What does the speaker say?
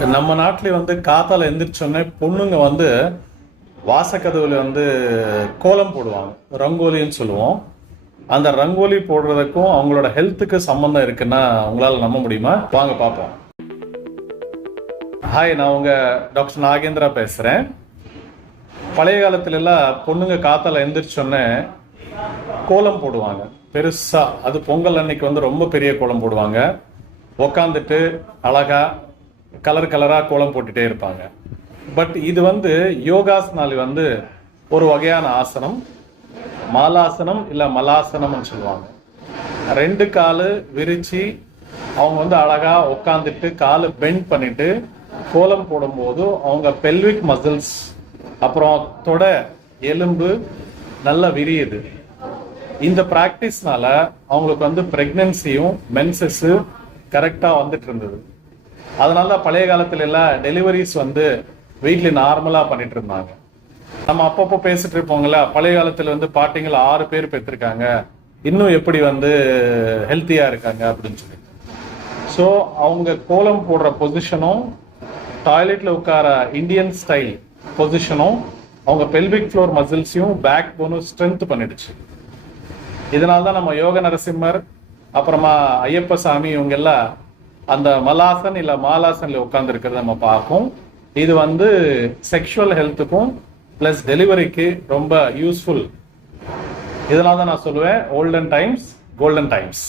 நம்ம நாட்டிலே வந்து காத்தால எந்திரிச்சோடனே பொண்ணுங்க வந்து வாசக்கதவுல வந்து கோலம் போடுவாங்க, ரங்கோலின்னு சொல்லுவோம். அந்த ரங்கோலி போடுறதுக்கும் அவங்களோட ஹெல்த்துக்கு சம்பந்தம் இருக்குன்னா உங்களால நம்ப முடியுமா? வாங்க பார்ப்போம். ஹாய், நான் உங்க டாக்டர் நாகேந்திரா பேசுறேன். பழைய காலத்துல எல்லாம் பொண்ணுங்க காத்தால எந்திரிச்சோடனே கோலம் போடுவாங்க பெருசா. அது பொங்கல் அன்னைக்கு வந்து ரொம்ப பெரிய கோலம் போடுவாங்க. உக்காந்துட்டு அழகா கலர் கலரா கோலம் போட்டுட்டே இருப்பாங்க. பட் இது வந்து யோகாசனாலி வந்து ஒரு வகையான ஆசனம், மாலாசனம் இல்ல மலாசனம்னு சொல்லுவாங்க. ரெண்டு காலு விரிச்சு அவங்க வந்து அழகா உட்காந்துட்டு காலு பெண்ட் பண்ணிட்டு கோலம் போடும்போது அவங்க பெல்விக் மசில்ஸ் அப்புறம் தொடை எலும்பு நல்லா விரியுது. இந்த பிராக்டிஸ்னால அவங்களுக்கு வந்து பிரெக்னன்சியும் மென்சஸ் கரெக்டா வந்துட்டு இருந்தது. அதனால பழைய காலத்துல எல்லாம் டெலிவரிஸ் வந்து வீட்ல நார்மலா பண்ணிட்டு இருந்தாங்க. நம்ம அப்பப்போ பேசிட்டு இருப்போங்களா, பழைய காலத்துல வந்து பாட்டிங்கள் 6 பேர் பெற்றிருக்காங்க, இன்னும் எப்படி வந்து ஹெல்த்தியா இருக்காங்க அப்படின்னு சொல்லி. ஸோ அவங்க கோலம் போடுற பொசிஷனும் டாய்லெட்ல உட்கார இந்தியன் ஸ்டைல் பொசிஷனும் அவங்க பெல்விக் ஃப்ளோர் மசில்ஸையும் பேக் போனும் ஸ்ட்ரென்த் பண்ணிடுச்சு. இதனால தான் நம்ம யோக நரசிம்மர் அப்புறமா ஐயப்ப சாமி இவங்க எல்லாம் அந்த மலாசன் இல்ல மாலாசன்ல உட்கார்ந்து இருக்கிறத நம்ம பார்ப்போம். இது வந்து செக்ஷுவல் ஹெல்த்துக்கும் பிளஸ் டெலிவரிக்கு ரொம்ப யூஸ்ஃபுல். இதனால தான் நான் சொல்லுவேன், ஓல்டன் டைம்ஸ் கோல்டன் டைம்ஸ்.